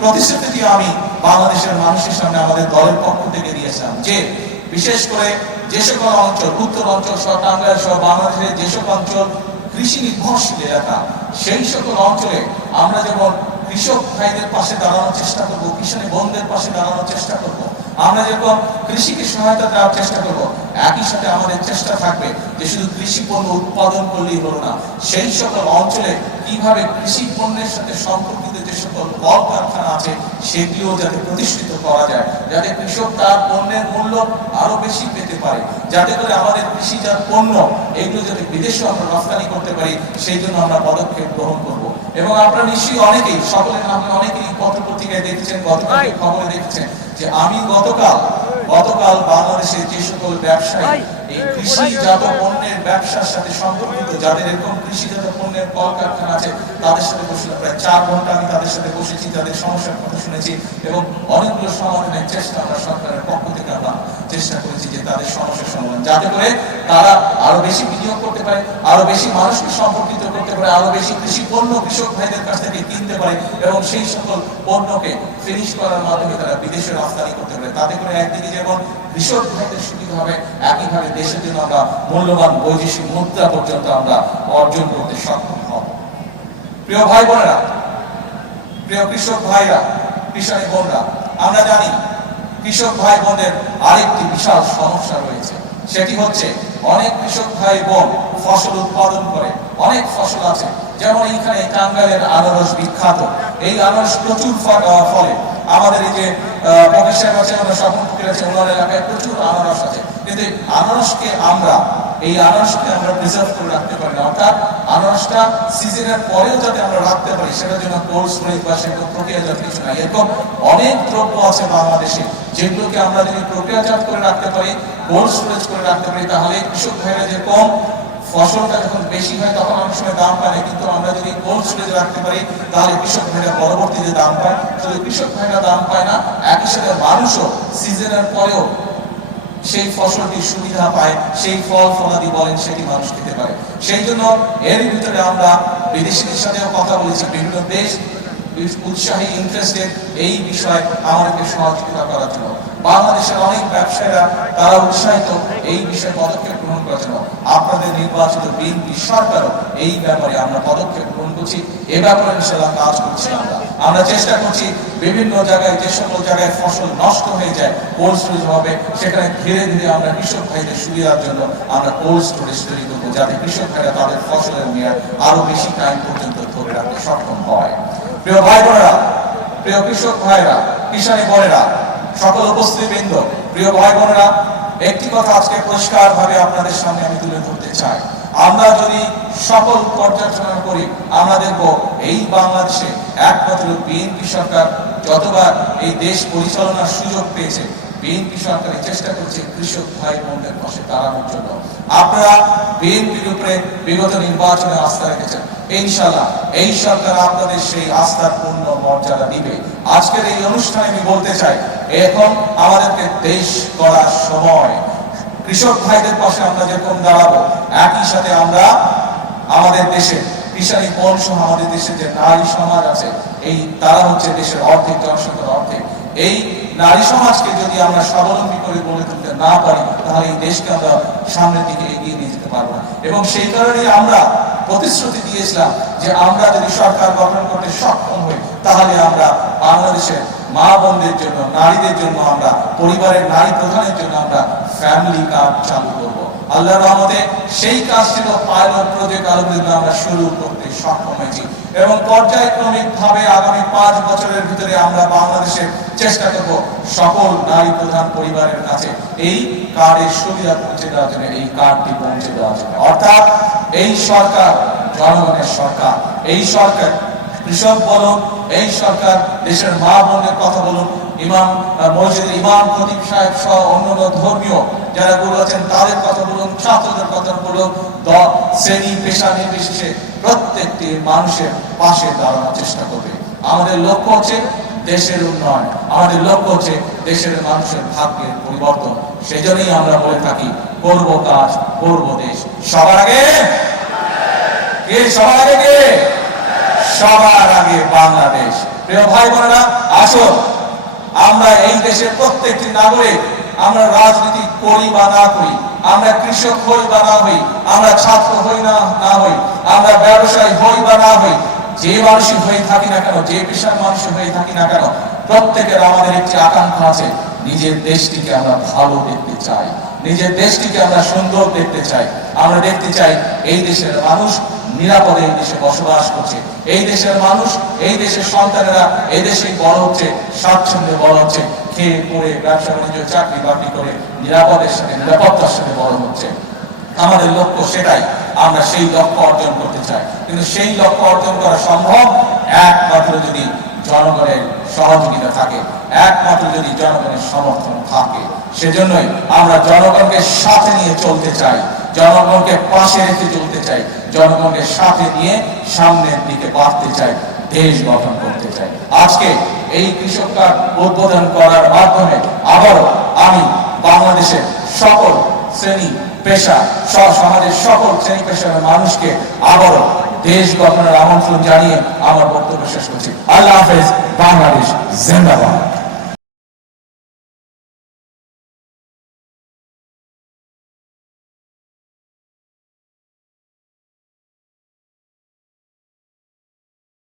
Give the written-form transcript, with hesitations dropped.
প্রতিশ্রুতি আমি বাংলাদেশের মানুষের সামনে আমাদের দলের পক্ষ থেকে দিয়েছিলাম যে বিশেষ করে যে সকল অঞ্চল, উত্তর অঞ্চল সহ টাঙ্গাইল সহ বাংলাদেশের যে সকল অঞ্চল কৃষি নির্ভরশীল এলাকা, সেই সকল অঞ্চলে আমরা যেমন কৃষক ভাইদের পাশে দাঁড়ানোর চেষ্টা করব, কৃষক বোনদের পাশে দাঁড়ানোর চেষ্টা করব, আমরা যেরকম কৃষিকে সহায়তা দেওয়ার চেষ্টা করব, একই সাথে আমাদের চেষ্টা থাকবে যে শুধু কৃষি পণ্য উৎপাদন করলেই হলো না, সেই সকল অঞ্চলে কিভাবে কৃষি পণ্যের সাথে সম্পর্কিত যে সকল কলকারখানা আছে সেগুলিও যাতে প্রতিষ্ঠিত করা যায়, যাতে কৃষক তার পণ্যের মূল্য আরো বেশি পেতে পারে, যাতে করে আমাদের কৃষিজাত পণ্য এগুলো যাতে বিদেশে আমরা রপ্তানি করতে পারি, সেই জন্য আমরা পদক্ষেপ গ্রহণ করব। এবং আপনারা নিশ্চয়ই অনেকেই, সকলের নামে অনেকেই পত্র পত্রিকায় দেখেছেন, গতকাল খবরে দেখেছেন যে আমি গতকাল বাংলাদেশের যে সকল ব্যবসায়ী এই কৃষিজাত পণ্যের ব্যবসার সাথে সম্পর্কিত, যাদের এরকম কৃষিজাত পণ্যের কলকারখানা আছে, তাদের সাথে বসলাম। প্রায় 4 ঘন্টা আমি তাদের সাথে বসেছি, তাদের সমস্যার কথা শুনেছি এবং অনেকগুলো সমাধানের চেষ্টা আমরা সরকারের পক্ষ থেকে আমরা চেষ্টা করেছি যে তাদের সমস্যার সমাধান, যাতে করে তারা আরো বেশি বিনিয়োগ করতে পারে, আরো বেশি মানুষকে সম্পর্কিত করতে পারে, আরো বেশি কৃষি পণ্য কৃষক ভাইদের কাছ থেকে কিনতে পারে এবং সেই সকল পণ্যকে ফিনিশ করার মাধ্যমে তারা বিদেশে রপ্তানি করতে পারে। তাতে করে একদিকে যেমন কৃষক ভাইদের সুবিধা হবে, একইভাবে দেশের জন্য আমরা মূল্যবান বৈদেশিক মুদ্রা পর্যন্ত আমরা অর্জন করতে সক্ষম হব। প্রিয় ভাই বোনেরা, প্রিয় কৃষক ভাইরা, কৃষক বোনরা, আমরা জানি কৃষক ভাই বোনদের আরেকটি বিশাল সমস্যা রয়েছে, সেটি হচ্ছে অনেক কৃষক ভাই বোন ফসল উৎপাদন করে, অনেক ফসল আছে, যেমন এইখানে টাঙ্গাইলের আনারস বিখ্যাত, এই আনারস প্রচুর ফলে। আমাদের এই যে প্রফেসর আছে, আমরা স্বপন ফকির আছে, ওনার এলাকায় প্রচুর আনারস আছে, কিন্তু আনারসকে আমরা প্রিজার্ভ করে রাখতে পারি না, অর্থাৎ আনারসটা সিজনের পরেও যাতে আমরা রাখতে পারি, সেটার জন্য কোল্ড স্টোরেজ বা সেরকম প্রক্রিয়াজাত কিছু নাই। এরকম অনেক দ্রব্য আছে বাংলাদেশে যেগুলোকে আমরা যদি প্রক্রিয়াজাত করে রাখতে পারি, কোল্ড স্টোরেজ করে রাখতে পারি, তাহলে কৃষক ভাইরা যে কম ফসলটা যখন বেশি হয় তখন অনেক সময় দাম পায় না, কিন্তু আমরা যদি কোল্ড স্টোরেজ রাখতে পারি তাহলে কৃষক ভাইরা পরবর্তীতে দাম পায়। শুধু কৃষক ভাইরা দাম পায় না, একই সাথে মানুষও সিজনের পরেও সেই ফসলটির সুবিধা পায়, সেই ফল ফলাদি বলেন সেটি মানুষ খেতে পারে। সেই জন্য এর ভিতরে আমরা বিদেশিদের সাথেও কথা বলেছি, বিভিন্ন দেশ উৎসাহী ইন্টারেস্টেড এই বিষয়ে আমাদেরকে সহযোগিতা করার জন্য। বাংলাদেশের অনেক ব্যবসায়ীরা তারা উৎসাহিত এই বিষয়ে পদক্ষেপ গ্রহণ করার জন্য। আপনাদের নির্বাচিত বিএনপি সরকারও এই ব্যাপারে আমরা পদক্ষেপ গ্রহণ করছি, এ ব্যাপারে ইনশাআল্লাহ কাজ করছি। আমরা চেষ্টা করছি বিভিন্ন জায়গায়, যে সকল জায়গায় ফসল নষ্ট হয়ে যায় কোল্ড স্টোরেজ হবে, সেখানে ধীরে ধীরে আমরা কৃষক ভাইদের সুবিধার জন্য আমরা কোল্ড স্টোরেজ তৈরি করবো, যাতে কৃষক ভাইরা তাদের ফসলের মেয়াদ আরো বেশি টাইম পর্যন্ত ধরে রাখতে সক্ষম হয়। প্রিয় ভাই বোনেরা, প্রিয় কৃষক ভাইরা, কিষানী বোনেরা, সকল উপস্থিতবৃন্দ, প্রিয় ভাই বোনেরা, একটি কথা আজকে পরিষ্কার ভাবে আপনাদের সামনে আমি তুলে ধরতে চাই। আমরা যদি সকল পর্যালোচনা করি, আমরা দেখব এই বাংলাদেশে একমাত্র বিএনপি সরকার যতবার এই দেশ পরিচালনার সুযোগ পেয়েছে, বিএনপি সরকার চেষ্টা করছে কৃষক ভাই বোনদের পাশে দাঁড়ানোর জন্য। আপনারা বিএনপির উপরে বিগত নির্বাচনে আস্থা রেখেছেন, ইনশাআল্লাহ এই সরকার আপনাদের সেই আস্থার পূর্ণ মর্যাদা দিবে। আজকের এই অনুষ্ঠানে আমি বলতে চাই, এখন আমাদেরকে দেশ গড়ার সময়। কৃষক ভাইদের পাশে আমরা যেরকম দাঁড়াবো, একই সাথে আমরা আমাদের দেশে কৃষানী বোন সহ আমাদের দেশে যে নারী সমাজ আছে, এই তারা হচ্ছে দেশের অর্ধেক জনসংখ্যার অর্ধেক। এই নারী সমাজকে যদি আমরা স্বাবলম্বী করে গড়ে তুলতে না পারি, তাহলে এই দেশকে আমরা সামনের দিকে এগিয়ে নিয়ে যেতে পারবো না। এবং সেই কারণে আমরা প্রতিশ্রুতি দিয়েছিলাম যে আমরা যদি সরকার গঠন করতে সক্ষম হই, তাহলে আমরা বাংলাদেশের মা বোনদের জন্য, নারীদের জন্য, আমরা পরিবারের নারী প্রধানের জন্য আমরা ফ্যামিলি কার্ড চালু করব। আল্লাহর রহমতে সেই কাজ ছিল পাইলট প্রজেক্ট, আলহামদুলিল্লাহ আমরা শুরু করতে সক্ষম হয়েছি এবং পর্যায়ক্রমিক ভাবে আগামী 5 বছরের ভিতরে আমরা বাংলাদেশে চেষ্টা করব সকল নারী প্রধান পরিবারের কাছে এই কার্ডের সুবিধা পৌঁছে দেওয়ার জন্য, এই কার্ডটি পৌঁছে দেওয়ার জন্য। অর্থাৎ এই সরকার জনগণের সরকার, এই সরকার কৃষক বলুন, এই সরকার দেশের মা বোনদের কথা বলুন, ইমাম মসজিদের ইমাম খতিব সাহেব সহ অন্যান্য ধর্মীয় যারা গুরু আছেন তাদের কথা বলুন, ছাত্রদের কথা বলুন, শ্রেণী পেশা নির্বিশেষে প্রত্যেকটি মানুষের পাশে দাঁড়ানোর চেষ্টা করবে। আমাদের লক্ষ্য হচ্ছে দেশের উন্নয়ন, আমাদের লক্ষ্য হচ্ছে দেশের মানুষের ভাগ্যের পরিবর্তন। সেজন্যই আমরা বলে থাকি, করব কাজ, করব দেশ। সবার আগে কে? সবার আগে কে? সবার আগে বাংলাদেশ। প্রিয় ভাই বোনেরা, আসুন আমরা এই দেশের প্রত্যেকটি নাগরিক, আমরা রাজনীতি করি বা না করি, আমরা কৃষক হই বা না হই, আমরা ছাত্র হই না হই, আমরা ব্যবসায়ী হই বা না হই, যে মানুষই হয়ে থাকি না কেন, যে পেশার মানুষ হয়ে থাকি না কেন, প্রত্যেকের আমাদের একটি আকাঙ্ক্ষা আছে, নিজের দেশটিকে আমরা ভালো দেখতে চাই, নিজের দেশটিকে আমরা সুন্দর দেখতে চাই। আমরা দেখতে চাই এই দেশের মানুষ নিরাপদে এই দেশে বসবাস করছে, এই দেশের মানুষ, এই দেশের সন্তানেরা এই দেশেই বড় হচ্ছে, স্বাচ্ছন্দ্যে বড় হচ্ছে, খেয়ে পড়ে ব্যবসা বাণিজ্য চাকরি বাকরি করে নিরাপদের সাথে নিরাপত্তার সাথে বড় হচ্ছে। আমাদের লক্ষ্য সেটাই, আমরা সেই লক্ষ্য অর্জন করতে চাই, কিন্তু সেই লক্ষ্য অর্জন করা সম্ভব একমাত্র যদি জনগণের সহযোগিতা থাকে, একমাত্র যদি জনগণের সমর্থন থাকে। সেজন্যই আমরা জনগণকে সাথে নিয়ে চলতে চাই, জনগণকে পাশে রেখে চলতে চাই, জনগণকে সাথে নিয়ে সামনের দিকে বাড়তে চাই, দেশ গঠন করতে চাই। আজকে এই কৃষক কার্ড উদ্বোধন করার মাধ্যমে আবারও আমি বাংলাদেশের সকল শ্রেণী পেশা সমাজের সকল শ্রেণী পেশার মানুষকে আবারও দেশ গঠনের আমন্ত্রণ জানিয়ে আমার বক্তব্য শেষ করছি। আল্লাহ হাফেজ। বাংলাদেশ জিন্দাবাদ।